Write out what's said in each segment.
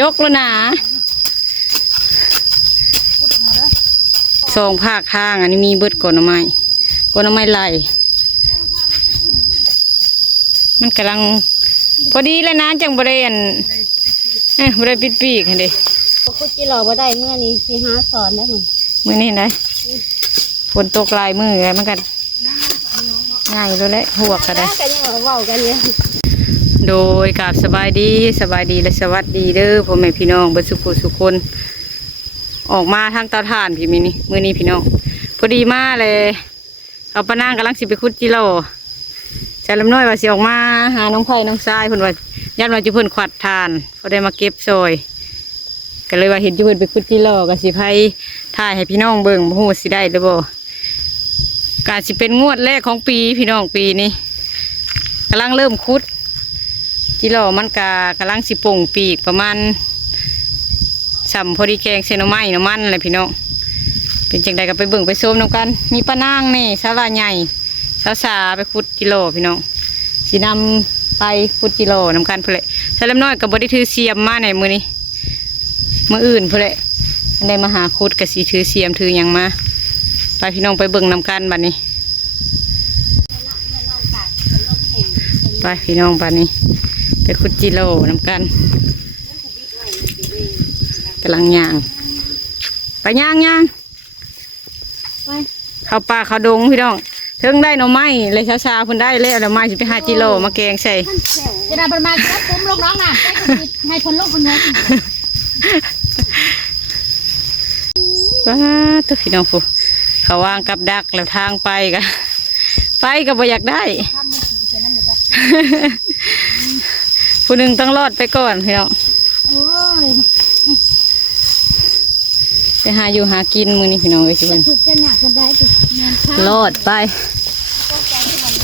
จกแล้วนะ2 ภาคทางอันนี้มีเบิดก่อนหน่อไม้ไหลมันกำลังพอดีเลยนะจังบริเวณบริเวณปิดปีกเห็นดิคุดจีหล่อบ่ได้เมื่อนี้สิหาสอนได้หมดมือนี่เห็นไหมฝนตกลายมืออะไรมันกันง่ายเลยแหละหัวกันได้กันยังเว้ากันเนี่ยโดยกับสบายดีและสวัสดีเด้อพ่อแม่พี่น้องบรรสุขสุขคนออกมาทางเตาถ่านพี่มินี่มือนี้พี่น้องพอดีมาเลยเอาปะนางกำลังสิไปคุดจิโร่ใส่ลำน้อยว่าสิออกมาหาน้องไผ่น้องทรายเพิ่นว่าญาติเราจะเพิ่นขวัดทานเขาได้มาเก็บซอยก็เลยว่าเห็นจะเพิ่นไปคุดจิโร่กับสิไผ่ถ่ายให้พี่น้องเบิ่งบ่ฮู้สิได้หรือบ่การสิเป็นงวดแรกของปีพี่น้องปีนี้กำลังเริ่มคุดจิโร่มันกำลังสิป่งปีกประมาณสัมพอดีแกงเซนไม้น้ำมันอะไรพี่น้องเป็นจังใดก็ไปเบิ่งไปส้มน้ำกันมีปลานางนี่สาลาใหญ่สาไปคุดจิโร่พี่น้องสีนำไปคุดจิโร่น้ำกันเพื่อเลยสาลำน้อยกับบริถือเสียมมาในมือนี้มืออื่นเพื่อเลยอันใดมาหาคุดกับสีถือเสียมถืออย่างมาไปพี่น้องไปเบิ่งน้ำกันบัดนี้ไปพี่น้องบัดนี้ไปคุดจิโร่น้ำกันกำลังย่างไปย่างเข้าป่าเข้าดงพี่น้องถึงได้หน่อไม้เลยช้าๆเพิ่นได้แล้วหน่อไม้สิไปหาจิโร่มาแกงใส่จะได้ประมาณครับปุ้มลูกน้องน่ะให้คนลูกคนน้องว้าตัวพี่น้องผู้เขาวางกับดักแล้วทางไปกันก็บ่อยากได้ผู้หนึ่งต้องรอดไปก่อนพี่น้องไปหาอยู่หากินมือนี่พี่น้องเลยสิเพิ่นรอดไป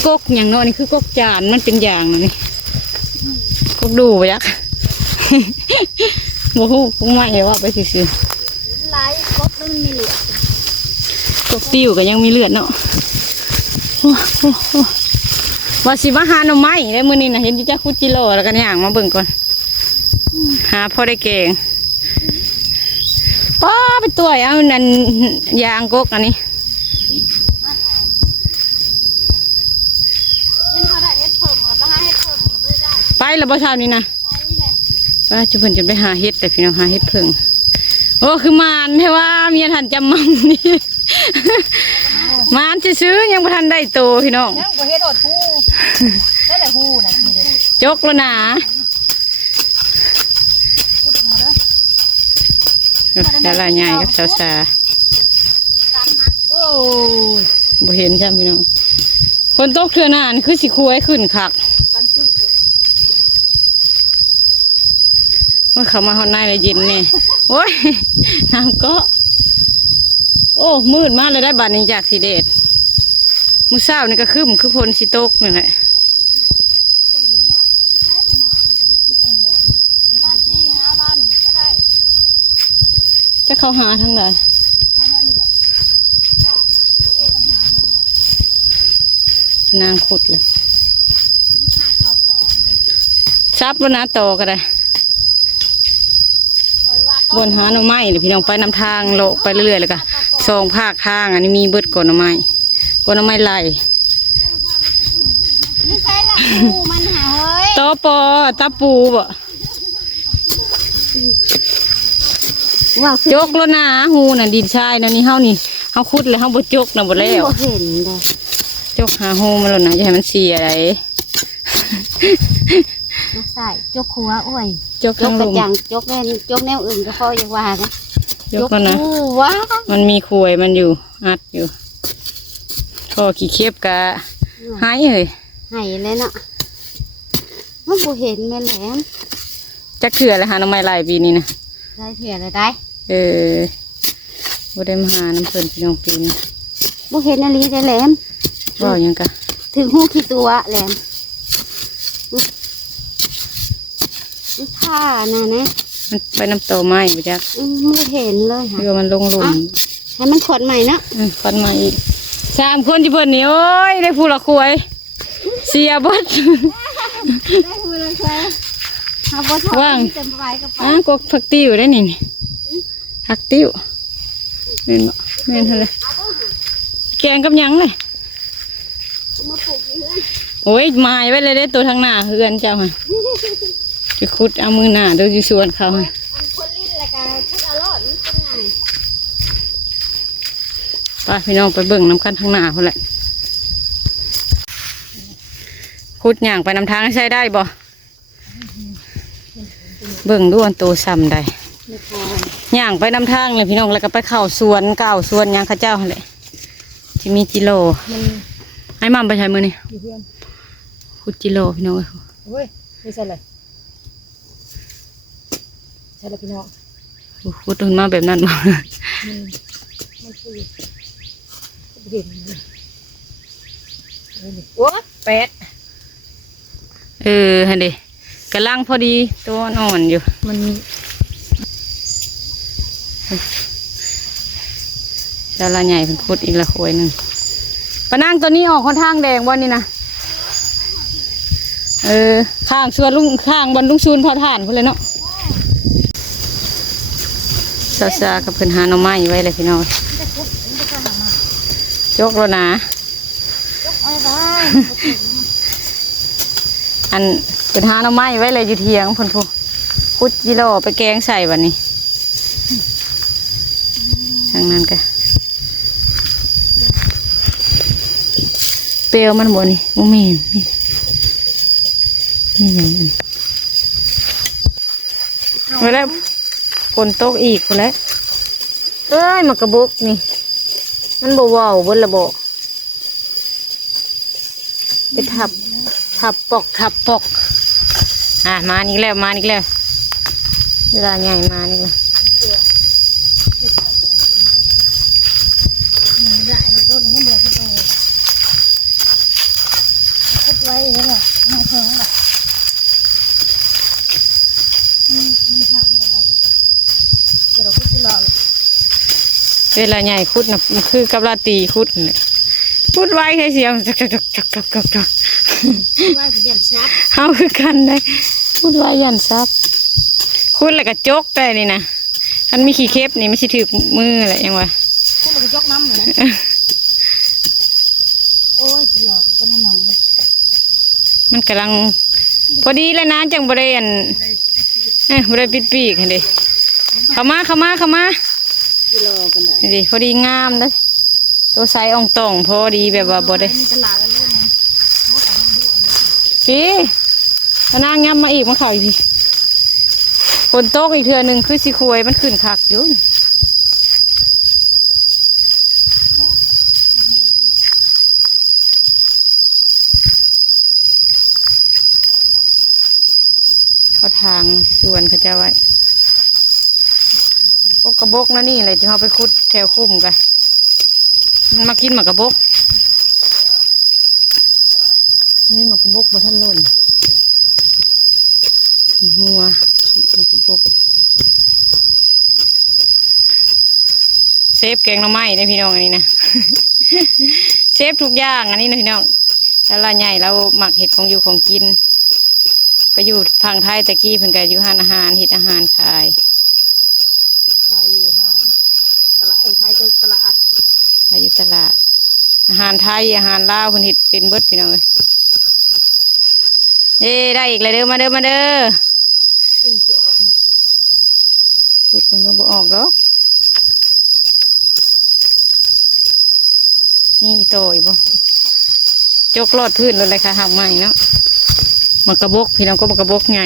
กกอย่างน้อยนี่คือกกจานมันเป็นอย่างนะนี่กกดูไปยักโมโหกุ้งไม้ว่าไปสิลายกบมันมีเหลือดกกติ้วก็ยังมีเลือดเนาะว่าสิมาหาหน่อไม้ได้มือนี่นะเห็นที่จะคุดจิโร่แล้วกันอย่างมาเบิ่งก่อนหาพอได้เก่งป้าไปตัวเอานั่นยางกกอันนี้ไปแล้วบ่เช้านี้นะป้าจุเพิ่นจะไปหาเห็ดแต่พี่น้องหาเห็ดเพิ่งโอ้คือมานใช่ว่าเมียทันจำมั่งนี่มานจะซื้อยังบ่ทันได้โตพี่น้องยังบ่เฮ็ดอดฮู้ได้แต่ฮู้นะจกแล้วนะดาราใหญ่กับสาวโอ้ยบ่เห็นใช่ไหมพี่น้องคนตกเทือนานคือสิคุยขึ้นคักว่าเขามาหอนในเลยเย็นนี่โอ้ยน้ำก็โอ้มืดมากเลยได้บัดนี้จากสีเดชมือเศร้านี่ก็คือพลสิตกนี่แหละจะเข้าหาทั้งใดนางขุดเลยซับแล้วนะโตก็ได้บนหาหน่อไม้เลยพี่น้องไปนำทางโลไปเรื่อยๆเลยค่ะ2 ภาคทางอันนี้มีเบิดก่อนหน่อไม้ไหลนี่ใช่ละปูมันหาเฮ้ยตอปอตาปูบ่จกแล้วนะหูน่ะดินชายนะนี่เฮานี่เฮาขุดเลยเฮาบ่จกนะบ่แล้วเห็นเลยจกหาหูมาแล้วนะอย่าให้มันเสียอะไรจกใส่จกขัวโอ้ยจกกระจังจกแนวอื่นก็พออย่างว่านะจกแล้วนะมันมีขวยมันอยู่อัดอยู่พอขี้เคียบกะหายเลยหายเลยเนาะมันบ่เห็นแม่แหลมจักเถื่อเลยหาหน่อไม้ไหลปีนี้นะได้เถื่อเลยได้บ่ได้มาหาน้ำเพลินพี่น้องปีนี้บ่เห็นอะไรได้แหลมบ่ยังกะถึงหูขี้ตัวแหลมท่าน่ะนะมันไปน้ำโตไม้ไปจักไม่เห็นเลยค่ะเรือมันลงหลุมให้มันขดใหม่นะขดใหม่อีก3 คนที่เพิ่นนี่โอ้ยได้ผู้ละควยเสียบดได้ผู้ละควย เอาบ่ทอด ว่าง เต็มไปก็ไป กกผักติ้วได้นี่ผักติ้วเม่นบ่เม่นเท่าไร เอาบ่หา แกงกับหยังเลย เอามาปลูกอยู่เฮือน โอ้ยไม้ไว้เลยเด้ตัวทางหน้าเฮือนเจ้าค่ะจะขุดเอามือหน้าเดี๋ยวอยู่สวนเขาค่ะ อันคนลิ้นแล้วก็ชุดเอารอดมันเป็นไง ไปพี่น้องไปเบิ่งน้ำกันทางหน้าพุ่นแหละขุดหย่างไปนำทางใช้ได้บ่เบิ่งดูอันโตซ้ำได้ ไม่พอ ย่างไปนำทางเลยพี่น้องแล้วก็ไปเข้าสวนเก่าสวนหยังเข้าเจ้าหั่นแหละที่มีจิโล มัน ให้มัมไปใช้มือนี่ อยู่เพื่อน ขุดจิโลพี่น้องเอ้ย เว้ยไม่ใช่เลยใช่เลยพี่น้อง ขุดขึ้นมาแบบนั้นบ่ มันคือเห็นเลยโอ้เป็ด ให้เด้กำลังพอดีตัวอ่อนอยู่ มัน ชาลาใหญ่เป็นขุดอีกละโคยหนึ่งปะนางตัวนี้ออกค่อนข้างแดงบ่นี่นะข้างชวนลุงข้างบนลุงชูนพอถ่านพุ่นเลยเนาะซากับเพิ่นหาหน่อไม้ไว้เลยพี่น้อง จะคุบมันจะหามา จกแล้วนะ ยกอะไรบ้าง อันเพิ่นหาหน่อไม้ไว้เลยอยู่เทียงเพิ่นพูขุดจิโร่ไปแกงใส่บัดนี้ทางนั้นก็เปรี้ยวมันบ่นี่บ่แม่นนี่อย่างนั้นไว้แล้วฝนตกอีกพุ่นแหล้วเอ้ยมากระบอกนี่มันบ่เว้าเบิดละบ่ไปทับปอกมานี่แล้วมานี่แล้วเวลาใหญ่มานี่แล้ว มันได้ต้นนี้เบื่อขึ้นไปคุบไว้แล้วเหรอไม่เพิ่งหรอกมันหักเลยเราเดี๋ยวเราคุบที่รอเลย เวลาใหญ่คุดนะมันคือกับลาตีคุดนั่นแหละคุดไว้ให้เสียงจัก ไว้เปลี่ยนชัด เฮาคือกันได้คุดไว้ยันซับคุดแล้วก็จกได้นี่นะคันมีขี้เข็บนี่ไม่สิถือมืออะไรยังวะ คุบมันก็ยกน้ำเลยนะโอ้ยหลอกกันต้นน้อย มันกำลังพอดีเลยนะจังบริเวณบริเวณปิดปีกเห็นดิเข้ามา กิโลกันได้ เห็นดิพอดีงามเลยตัวไซส์อ่องตองพอดีแบบว่าบ่ได้ มีตลาดกันเลยนะ พี่พนางย้ำมาอีกมาเข่าอีกทีฝนตกอีกเทื่อหนึ่งคือสิคุยมันขึ้นคักอยู่เขาทางส่วนเขาจะไว้ก็กระบกนะนี่เลยที่เขาไปคุดแถวคุ้มกันมันมากินหมากกระบกนี่หมากกระบกบนท่านหล่นหัวขี้หมากกระบกเซฟแกงหน่อไม้ได้พี่น้องอันนี้นะ เซฟทุกอย่างอันนี้นะพี่น้องแล้วลาใหญ่เราหมักเห็ดของอยู่ของกินไปอยู่พังไทยแต่กี้เพิ่นก็อยู่ห้านอาหารเห็ดอาหารขาย ขายอยู่ฮะตลาดขายตลาด ขายอยู่ตลาดอาหารไทยอาหารลาวเพิ่นเห็ดเป็นเบิดพี่น้องเอ้ยได้อีกเลยเด้อมาเด้อขึ้นคือออก พูดเพิ่นต้องบ่ออกดอกนี่โตอีกบ่จกลอดพื้นเลยค่ะหักใหม่เนาะหมักกระบกพี่น้องก็หมักกระบกไง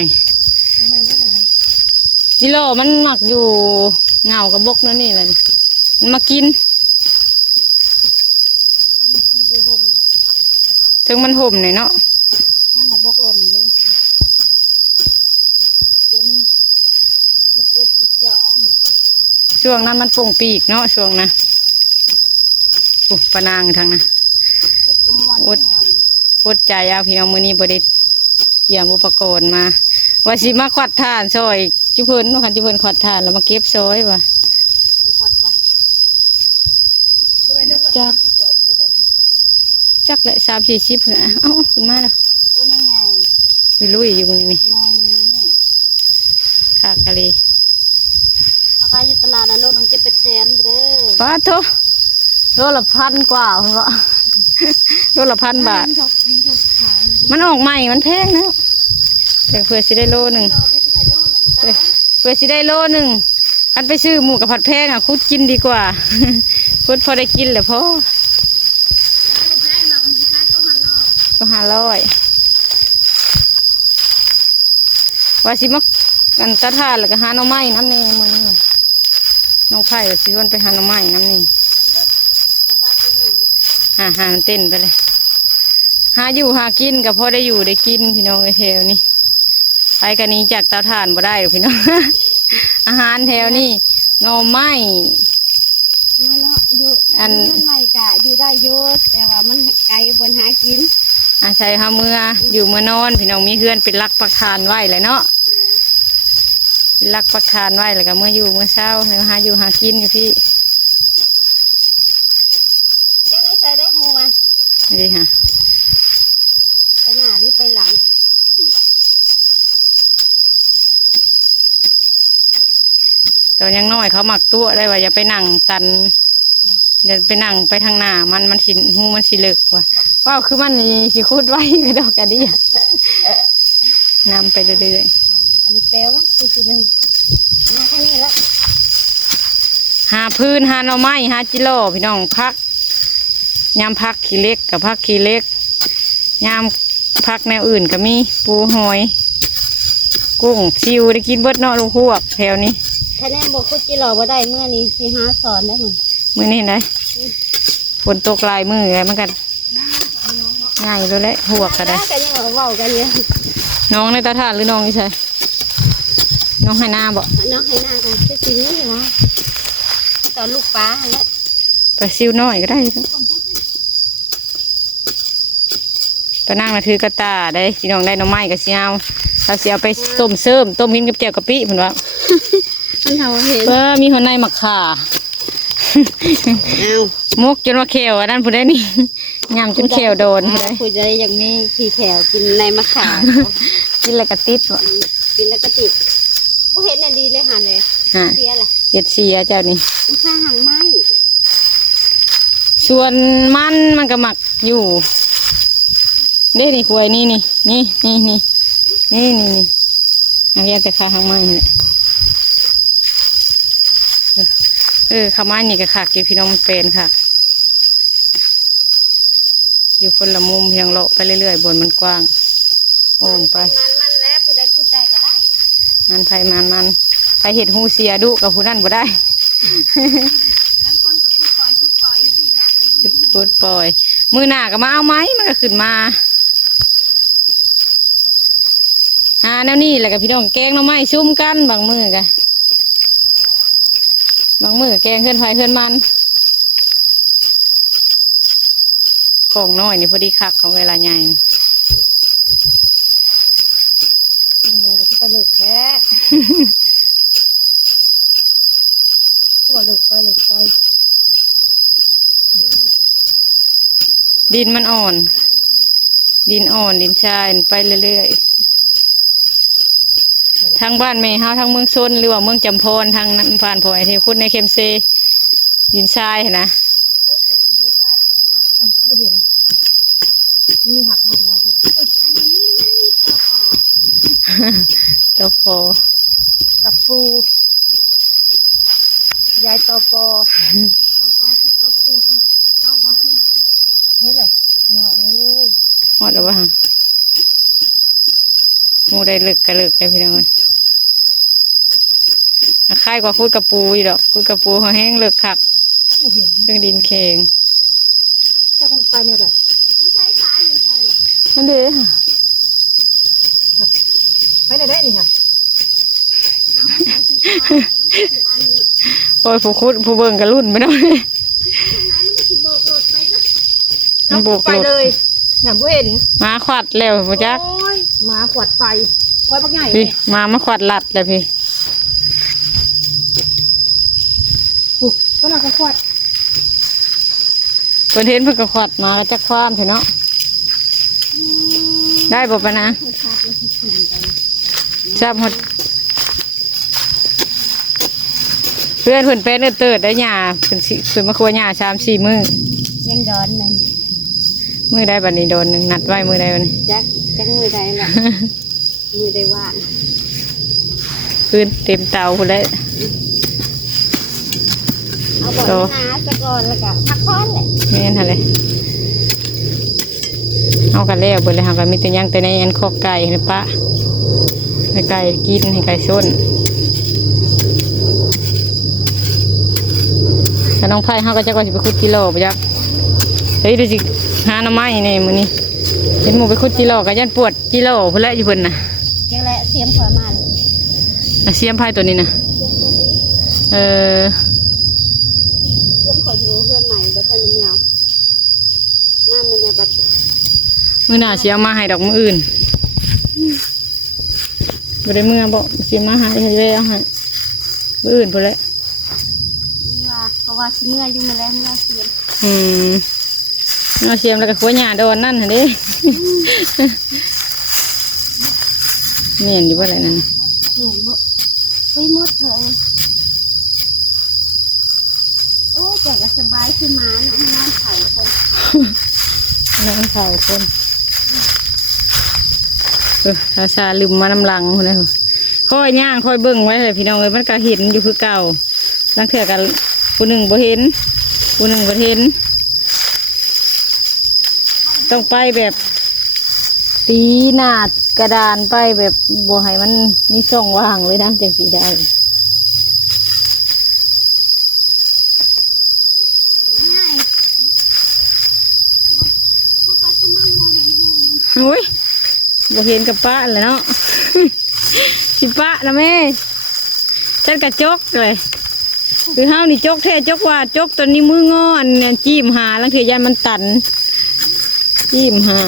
จิโร่มันหมักอยู่เงากระบกนั่นนี่แหละนี่มันมากินถึงมันห่มหน่อยเนาะ งานมาบกหล่นเลยเดิน11 12 ช่วงนั้นมันโป่งปีกเนาะช่วงนะโอ้ปะนางทางนะ คุดกระมวล อดใจเอาพี่น้องมือนี้บไดิเยี่ยมอุปกรณ์มาว่าสิมาขวัดทานซอยจุเพิ่นว่าคันจุเพิ่นขวัดทานแล้วมาเก็บซอยว่ะ ขวดปะ จักแหละ30-40เพิ่นเอ้าขึ้นมาแล้ว ตัวใหญ่ ไปลุยอยู่นี่ ๆในนี่ คักกะลี ราคาอยู่ตลาดละโลนึงจะเป็นแสนเด้อ ป้าโตโลละพันกว่าเหรอ โลละพันบาท มันออกใหม่มันแพงนะแต่เพื่อสิได้โลหนึ่งเพื่อสิได้โลหนึ่งคันไปซื้อหมูกับผัดแพงอ่ะคุดกินดีกว่า คุดพอได้กินแหละพ่อก็500ว่าสิมักกันตะท่าแล้วก็หาหน่อไม้น้ำนี่มื้อนี้น้องไผ่ก็สิชวนไปหาหน่อไม้น้ำนี่หาเต้นไปเลยหาอยู่หากินกับพ่อได้อยู่ได้กินพี่น้องแถวนี้ไปกันนี้จากเตาถ่านบ่ได้หรอกพี่น้อง อาหารแถวนี้หน่อไม้ แล้วอยู่ อัน เงินใหม่กะอยู่ได้เยอะแต่ว่ามันไกลบนหากิน อาศัยหาเมื่ออยู่เมื่อนอนพี่น้องมีเพื่อนเป็นรักปักทานไว้เลยเนาะเป็นรักปักทานไว้แล้วก็เมื่ออยู่เมื่อเช้าแล้วหาอยู่หากินอยู่พี่ เจ้าได้ใส่ได้หูมัน นี่ฮะ ไปหน้าหรือไปหลัง ตอนยังน้อยเขาหมักตัวได้ว่าอย่าไปนั่งตันอย่าไปนั่งไปทางหน้ามันสิหูมันสิเลิกกว่าว้าวคือมันนี่สิคุดไว้กระดอกกระเดี่ยนำไปเรื่อยๆ อันนี้แปลว่าสิเลยมาแค่นี้ละ หาพื้นหาหน่อไม้หาจิโร่พี่น้องพักยามพักขี้เล็กกับพักขี้เล็กยามพักแนวอื่นก็มีปูหอยกุ้งซิวได้กินเบิดเนาะลูกพวกแถวนี้ คะแนนบอกคุดจิหล่อบ่ได้เมื่อนี้สิหาสอนได้หมด มื้อนี้ได้ฝนตกลายมืออะไรมันกันง่ายเลยแหละพวกก็ได้ กันยังเว้ากันเนี่ย น้องในตาถาดหรือน้องนี่ใช่น้องให้หน้าบ่ น้องให้หน้ากันคือสินี้เหรอตอนลูกปลาแล้ว ไปซิวน้อยก็ได้ไปนั่งมาถือกระตาได้พี่น้องได้หน่อไม้กับเสียวเราเสียไปต้มเสริมต้มกินกับแจ่วกะปิเหมือนว่า มันเท่าเห็น มีคนในหมักข่า เอา มุกจนว่าเขียวอันนั้นผู้ใดนี่ ยำจนเขียวโดนผู้ใด ผู้ใดอย่างนี้ขี่แถวกินในมะขาม กินอะไรกระติดวะ กินแล้วก็ติดผู้เห็นน่ะดีเลยหันเลย ฮะ เสียแหละ เห็ดเสียเจ้านี่ มันค่าหางไม้ ส่วนมันก็หมักอยู่เด้นี่ควยนี่เอาแยกแต่ข้าวข้างไม้นี่แหละข้าวไม้นี่ก็ขาดกินพี่น้องมันเป็นค่ะ อยู่คนละมุมเพียงเลาะไปเรื่อยๆบนมันกว้างโอมไป มันแล้วผู้ใดขุดได้ก็ได้ มันไผมันไปเห็ดหูเสียดุกับผู้นั่นบ่ได้ บางคนก็ขุดปล่อยสิละ พูดปล่อย มือหน้าก็มาเอาไหมมันก็ขึ้นมาหาแนวนี้แหละกับพี่น้องแกงหน่อไม้ซุ่มกันบางมือกะบางมือแกงเพื่อนไฟเพื่อนมันของน้อยนี่พอดีคักของเวลาใหญ่นี่ เราก็ไปเลิกแค่ตัวเลิกไป ดินมันอ่อน ดินทรายไปเรื่อยๆทางบ้านแม่เฮาทางเมืองชนหรือว่าเมืองจำพรทางนั้นผ่านพอยที่คุณในเคมเซดินทรายนะ ก็เห็นมีหักหมดแล้วอันนี้มันมีตัวปอ เจ้าปอ กับปูยายตัวปอคือตัวปูตัวปอเฮ้ยเลยน้องเอ้ย หมดแล้วป่ะหมูได้เลิกก็เลิกได้พี่น้องเลยค่ายกว่าคุดกระปูอีดอกคุดกระปูเขาแห้งเลิกคัก บ่เห็น เครื่องดินแข็ง จะคงไปเนี่ยไรไม่ใช่ซ้ายหรือใช่หรอ นั่นเด้อ ไปไหนได้นี่ค่ะ โอ้ยผู้คุดผู้เบิ่งกระรุ่นไม่ต้องเลยมันโบก ไป รถ เลยอย่าบ่เห็น มาขวัดแล้วพ่อจัก โอ้ยหมาขวดไปคอยบักใหญ่ พี่มาขวัดลัดเลยพี่ ปุ๊บก็มาก็ขวด เพิ่นเห็นเพิ่นก็ขวัดมาก็จักความเถอะเนาะได้บ่ปะนะทราบหมด เพื่อนเป็นเติร์ดได้หญ้าเป็นมาครัวหญ้า3-4 มื้อ ยังดอนนั่น มื้อได้บัดนี้โดนหนึ่งนัดไว้มื้อใดบัดนี้ จักมือใดล่ะ มือใดว่าง พื้นเต็มเตาพุ่นแล้ว เอาบ่อหาซะก่อนแล้วก็พักผ่อนแหละ แม่นหั่นเลยเอากันแล้วเบิดเลยเฮาก็มีแต่ย่างแต่ในอันคอกไก่ให้ปะให้ไก่กินให้ไก่ส้นถ้าน้องไผ่เฮาก็จะก็สิไปขุดกิโลไปจักเฮ้ยดูสิหาหน่อไม้นี่มื้อนี้เห็นหมู่ไปขุดกิโลก็ยันปวดกิโลพุ่นแหละอยู่เพิ่นน่ะ จังแหละเสียมขอยมาเลย อ่ะเสียมไผ่ตัวนี้น่ะเออ เสียมขอยอยู่เพื่อนใหม่บ่ทันได้เอาน้ำมันเนี่ยบัด มื้อหน้าสิเอามาให้ดอกมื้ออื่นบ่ได้มื้อบ่สิมาให้เลยเอาให้มื้ออื่นพุ่นแหละ นี่ว่าเพราะว่าสิเมื่ออยู่มาแล้วเมื่อเสียม เอาเสียมแล้วก็ขัวหญ้าโดนนั่นหั่นเด้ แม่นอยู่บ่อะไรนั่น หนูบ่ไปหมดเลยโอ้แกก็สบายขึ้นมาเนาะให้นอนไข่คน น้องสาวคนอาซาลืมมาน้ำลังคนนี้ค่อยย่างค่อยเบิ่งไว้เลยพี่น้องเลยมันก็เห็นอยู่คือเก่าลังเถื่อกันผู้หนึ่งบ่เห็นผู้หนึ่งบ่เห็นต้องไปแบบตีหนาดกระดานไปแบบบ่ให้มันมีช่องว่างเลยนะจังสีได้ ง่ายพูดไปพูดมาโมเห็นหู โอ้ยบ่เห็นกับป้าเลยเนาะ สิป้านะแม่ฉันกระจกเลยคือเฮานี่จกแท้จกว่าจกตอนนี้มืองอนเนี่ยจิ้มหาลังเถื่อยันมันตันจิ้มหา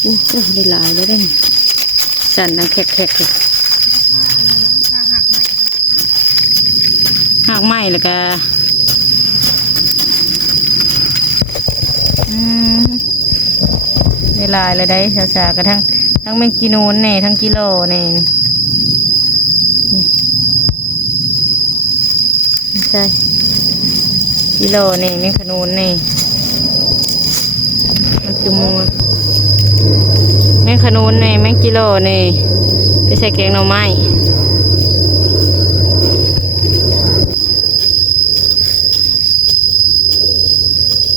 โอ้โหได้หลายแล้วได้นี่สั่นดังแขกๆเลยหักไม้แล้วก็ได้หลายเลยได้สาวๆกระทั่งทั้งแมงจีนูนเนี่ยทั้งกิโลเนี่ยไม่ใช่กิโลนี่แมงขนูนนี่มันคือมูแมงขนูนนี่แมงกิโลนี่ไปใส่แกงหน่อไม้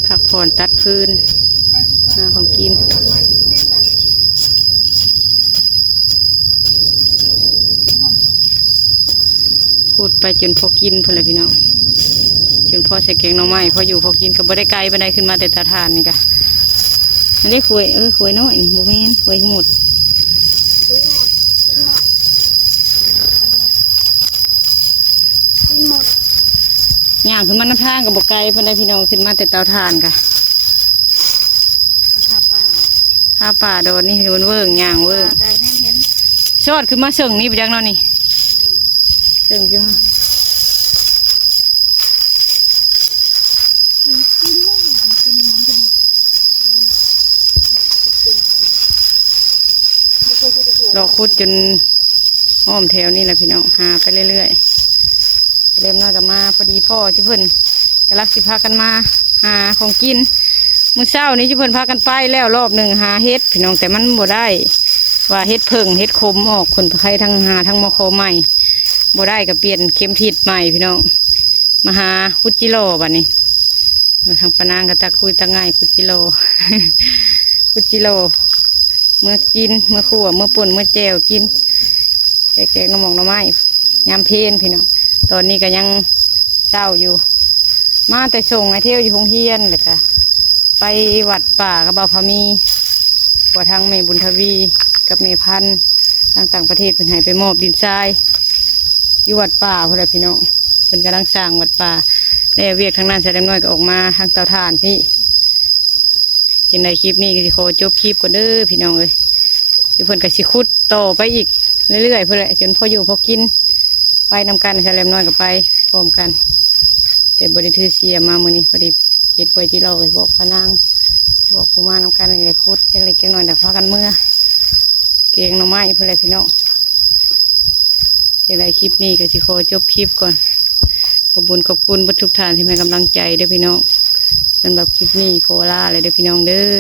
ผักผ่อนตัดพื้นหาของกินพูดไปจนพอกินพอแล้วพี่น้องจนพอใส่แกงหน่อไม้พออยู่พอกินก็บ่ได้ไกลบันไดขึ้นมาแต่ตาทานนี่กะอันนี้ขวยขวยน้อยบ่แม่นขวยหมดย่างขึ้นมาน้ำทางกับบ่ไกลบันไดพี่น้องขึ้นมาแต่เตาถ่านกะข้าป่าโดนนี่โดนเวิ้งย่างเวิ้งชอดขึ้นมาเสิงนี่ไปจังเนาะนี่เสิงจ้าเราคุดจนอ้อมแถวนี่แหละพี่น้องหาไปเรื่อยๆเริ่มน้อยกับมาพอดีพ่อที่เพิ่นกำลังสิพากันมาหาของกินมื้อเช้านี้ที่เพิ่นพากันไปแล้วรอบหนึ่งหาเฮ็ดพี่น้องแต่มันบ่ได้ว่าเฮ็ดเพิ่งเฮ็ดคมออกคนไข้ทั้งหาทั้งมอคอใหม่บ่ได้ก็เปลี่ยนเข็มทิศใหม่พี่น้องมาหาคุดจิโร่บัดนี้ทางปานางก็ตะคุยตะง่ายคุดจิโร่ คุดจิโร่เมื่อกินเมื่อขั่วเมื่อป่นเมื่อแจวกินแกงน้ำหมองน้ำไม้ยำเพลนพี่น้องตอนนี้ก็ยังเศร้าอยู่มาแต่ส่งไอเที่ยวอยู่โรงเรียนเลยค่ะไปวัดป่ากับบ่าวพามีว่าทางแม่บุญทวีกับแม่พันธุ์ทางต่างประเทศเพิ่นให้ไปมอบดินทรายอยู่วัดป่าพอดีพี่น้องเพิ่นกำลังสร้างวัดป่าแล้วเวียกทางนั้นเสร็จเรียบร้อยก็ออกมาทางเตาถ่านพี่จึงในคลิปนี้ก็สิขอจบคลิปก่อนเด้อพี่น้องเลยอยู่เพิ่นก็สิขุดต่อไปอีกเรื่อยๆเพื่อจนพออยู่พอกินไปนำกันเสร็จเรียบร้อยก็ไปพร้อมกันแต่บริทือเสียมามื้อนี้พอดีเฮ็ดไว้ที่เราเลยบอกพนางบอกผู้มานำกันเลยขุดจักเล็กจักน้อยดักพากันเมื่อเกงหน่อไม้เพื่อพี่น้อง ในหลายคลิปนี้ก็สิขอจบคลิปก่อนขอบคุญขอบคุณทุกท่านที่ให้กำลังใจเด้อพี่น้องสำหรับคลิปนี้ขอลาเลยเด้อพี่น้องเด้อ